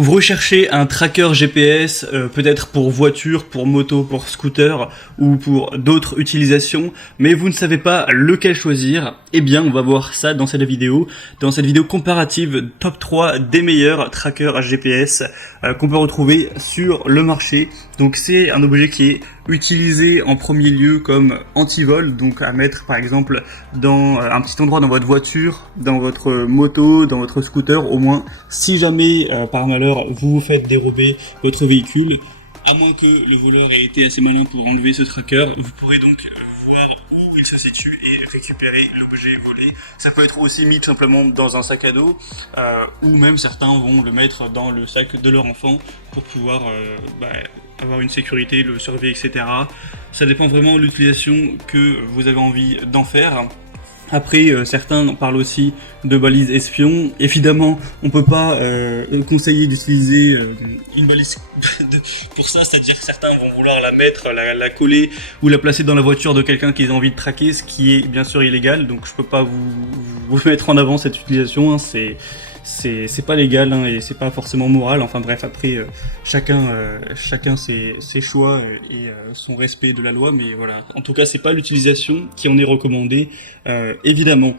Vous recherchez un tracker GPS, peut-être pour voiture, pour moto, pour scooter ou pour d'autres utilisations, mais vous ne savez pas lequel choisir. Eh bien, on va voir ça dans cette vidéo. Dans cette vidéo comparative top 3 des meilleurs trackers GPS qu'on peut retrouver sur le marché. Donc c'est un objet qui est utilisé en premier lieu comme anti-vol, donc à mettre par exemple dans un petit endroit dans votre voiture, dans votre moto, dans votre scooter, au moins si jamais par malheur vous vous faites dérober votre véhicule, à moins que le voleur ait été assez malin pour enlever ce tracker, vous pourrez donc voir où il se situe et récupérer l'objet volé. Ça peut être aussi mis tout simplement dans un sac à dos, ou même certains vont le mettre dans le sac de leur enfant pour pouvoir avoir une sécurité, le surveiller, etc. Ça dépend vraiment de l'utilisation que vous avez envie d'en faire. Après, certains parlent aussi de balises espions. Évidemment, on peut pas conseiller d'utiliser une balise pour ça, c'est-à-dire que certains vont vouloir la mettre, la coller ou la placer dans la voiture de quelqu'un qu'ils ont envie de traquer, ce qui est bien sûr illégal. Donc je peux pas vous mettre en avant cette utilisation, hein. C'est pas légal, hein, et c'est pas forcément moral. Enfin bref, après chacun ses choix et son respect de la loi, mais voilà. En tout cas, c'est pas l'utilisation qui en est recommandée, évidemment.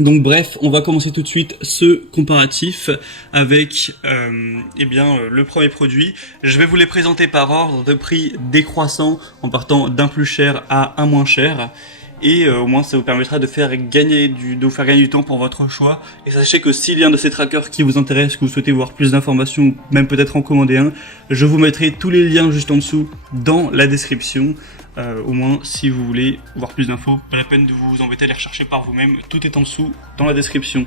Donc bref, on va commencer tout de suite ce comparatif avec le premier produit. Je vais vous les présenter par ordre de prix décroissant en partant d'un plus cher à un moins cher. Et au moins ça vous permettra de vous faire gagner du temps pour votre choix. Et sachez que s'il y a un de ces trackers qui vous intéresse, que vous souhaitez voir plus d'informations, même peut-être en commander un, je vous mettrai tous les liens juste en dessous dans la description. Au moins si vous voulez voir plus d'infos, pas la peine de vous embêter à les rechercher par vous-même, tout est en dessous dans la description.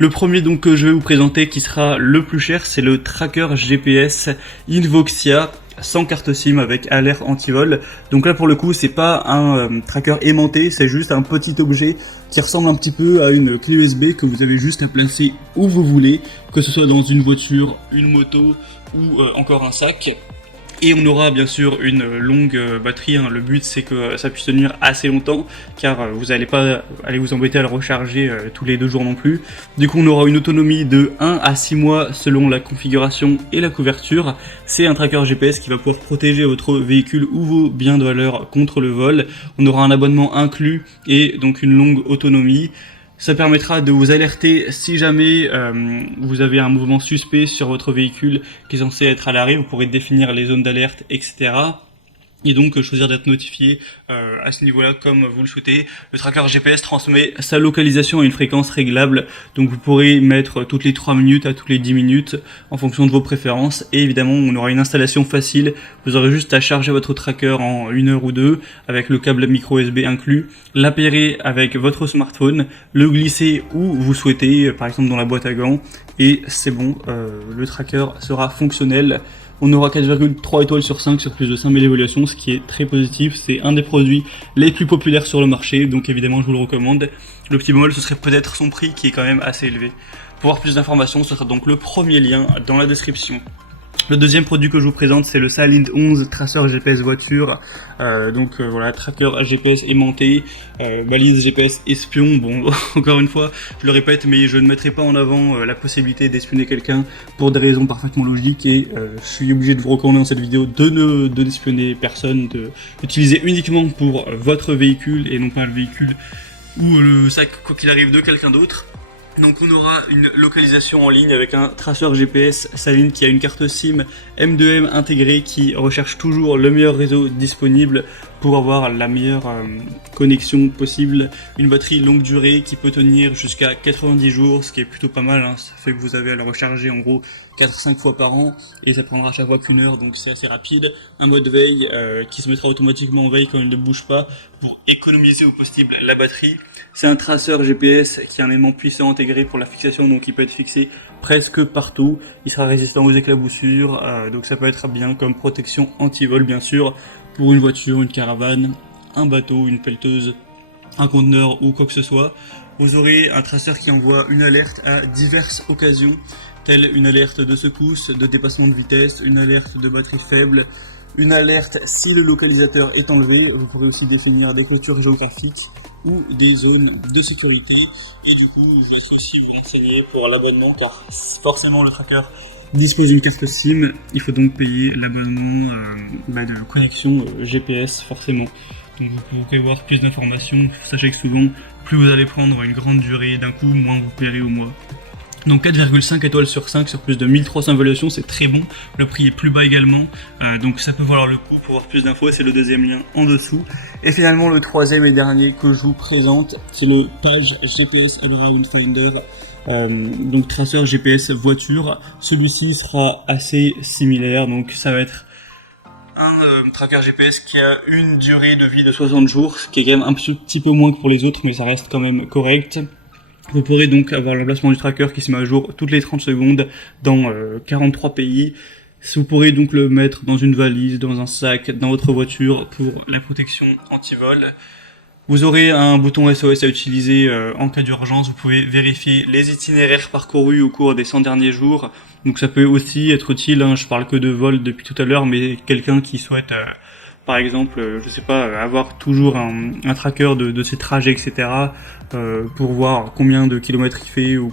Le premier donc que je vais vous présenter qui sera le plus cher, c'est le tracker GPS Invoxia sans carte SIM avec alerte anti-vol. Donc là pour le coup c'est pas un tracker aimanté, c'est juste un petit objet qui ressemble un petit peu à une clé USB que vous avez juste à placer où vous voulez, que ce soit dans une voiture, une moto ou encore un sac. Et on aura bien sûr une longue batterie, hein. Le but c'est que ça puisse tenir assez longtemps, car vous n'allez pas aller vous embêter à le recharger tous les 2 jours non plus. Du coup on aura une autonomie de 1 à 6 mois selon la configuration et la couverture. C'est un tracker GPS qui va pouvoir protéger votre véhicule ou vos biens de valeur contre le vol. On aura un abonnement inclus et donc une longue autonomie. Ça permettra de vous alerter si jamais vous avez un mouvement suspect sur votre véhicule qui est censé être à l'arrêt. Vous pourrez définir les zones d'alerte, etc. Et donc choisir d'être notifié à ce niveau-là comme vous le souhaitez. Le tracker GPS transmet sa localisation à une fréquence réglable, donc vous pourrez mettre toutes les 3 minutes à toutes les 10 minutes en fonction de vos préférences. Et évidemment on aura une installation facile, vous aurez juste à charger votre tracker en 1 heure ou 2 avec le câble micro USB inclus, l'appairer avec votre smartphone, le glisser où vous souhaitez, par exemple dans la boîte à gants, et c'est bon, le tracker sera fonctionnel. On aura 4,3 étoiles sur 5 sur plus de 5000 évaluations, ce qui est très positif. C'est un des produits les plus populaires sur le marché, donc évidemment je vous le recommande. Le petit bémol, ce serait peut-être son prix qui est quand même assez élevé. Pour avoir plus d'informations, ce sera donc le premier lien dans la description. Le deuxième produit que je vous présente, c'est le Silent 11 Tracer GPS voiture. Voilà, tracker GPS aimanté, balise GPS espion. Bon, encore une fois, je le répète, mais je ne mettrai pas en avant la possibilité d'espionner quelqu'un pour des raisons parfaitement logiques. Et je suis obligé de vous recommander dans cette vidéo de n'espionner personne, d'utiliser uniquement pour votre véhicule et non pas le véhicule ou le sac, quoi qu'il arrive, de quelqu'un d'autre. Donc on aura une localisation en ligne avec un traceur GPS Silent qui a une carte SIM M2M intégrée qui recherche toujours le meilleur réseau disponible pour avoir la meilleure connexion possible. Une batterie longue durée qui peut tenir jusqu'à 90 jours, ce qui est plutôt pas mal, hein. Ça fait que vous avez à le recharger en gros 4-5 fois par an et ça prendra à chaque fois qu'1 heure, donc c'est assez rapide. Un mode veille qui se mettra automatiquement en veille quand il ne bouge pas pour économiser au possible la batterie. C'est un traceur GPS qui a un élément puissant intégré pour la fixation, donc il peut être fixé presque partout. Il sera résistant aux éclaboussures, donc ça peut être bien comme protection anti-vol bien sûr, pour une voiture, une caravane, un bateau, une pelleteuse, un conteneur ou quoi que ce soit. Vous aurez un traceur qui envoie une alerte à diverses occasions, telle une alerte de secousse, de dépassement de vitesse, une alerte de batterie faible, une alerte si le localisateur est enlevé. Vous pourrez aussi définir des clôtures géographiques ou des zones de sécurité. Et du coup, je vais aussi vous renseigner pour l'abonnement, car forcément le tracker dispose d'une carte SIM, il faut donc payer l'abonnement de connexion GPS forcément. Donc vous pouvez voir plus d'informations. Sachez que souvent, plus vous allez prendre une grande durée d'un coup, moins vous paierez au mois. Donc 4,5 étoiles sur 5 sur plus de 1300 évaluations, c'est très bon. Le prix est plus bas également, donc ça peut valoir le coup. Pour voir plus d'infos, c'est le deuxième lien en dessous. Et finalement, le troisième et dernier que je vous présente, c'est le Page GPS Allround Finder. Donc traceur GPS voiture. Celui-ci sera assez similaire, donc ça va être un tracker GPS qui a une durée de vie de 60 jours, ce qui est quand même un petit peu moins que pour les autres, mais ça reste quand même correct. Vous pourrez donc avoir l'emplacement du tracker qui se met à jour toutes les 30 secondes dans 43 pays. Vous pourrez donc le mettre dans une valise, dans un sac, dans votre voiture pour la protection anti-vol. Vous aurez un bouton SOS à utiliser en cas d'urgence. Vous pouvez vérifier les itinéraires parcourus au cours des 100 derniers jours. Donc ça peut aussi être utile, hein, je parle que de vol depuis tout à l'heure, mais quelqu'un qui souhaite, par exemple, je sais pas, avoir toujours un tracker de ses trajets, etc. Pour voir combien de kilomètres il fait ou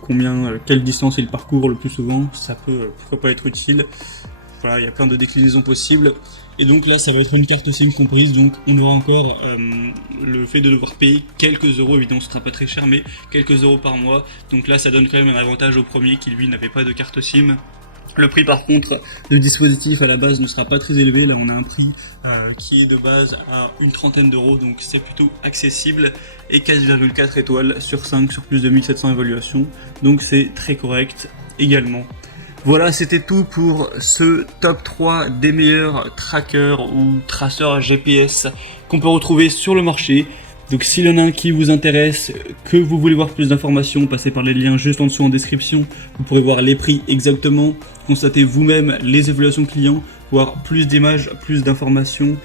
quelle distance il parcourt le plus souvent, ça peut pourquoi pas être utile. Voilà, il y a plein de déclinaisons possibles. Et donc là, ça va être une carte SIM comprise, donc on aura encore le fait de devoir payer quelques euros, évidemment ce sera pas très cher, mais quelques euros par mois. Donc là, ça donne quand même un avantage au premier qui lui n'avait pas de carte SIM. Le prix par contre du dispositif à la base ne sera pas très élevé, là on a un prix qui est de base à une trentaine d'euros, donc c'est plutôt accessible, et 4,4 étoiles sur 5 sur plus de 1700 évaluations, donc c'est très correct également. Voilà, c'était tout pour ce top 3 des meilleurs trackers ou traceurs GPS qu'on peut retrouver sur le marché. Donc s'il y en a un qui vous intéresse, que vous voulez voir plus d'informations, passez par les liens juste en dessous en description. Vous pourrez voir les prix exactement, constater vous-même les évaluations clients, voir plus d'images, plus d'informations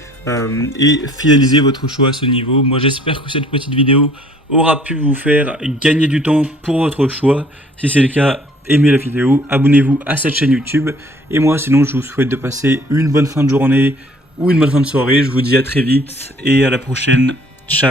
et finaliser votre choix à ce niveau. Moi j'espère que cette petite vidéo aura pu vous faire gagner du temps pour votre choix. Si c'est le cas, aimez la vidéo, abonnez-vous à cette chaîne YouTube. Et moi sinon je vous souhaite de passer une bonne fin de journée ou une bonne fin de soirée. Je vous dis à très vite et à la prochaine.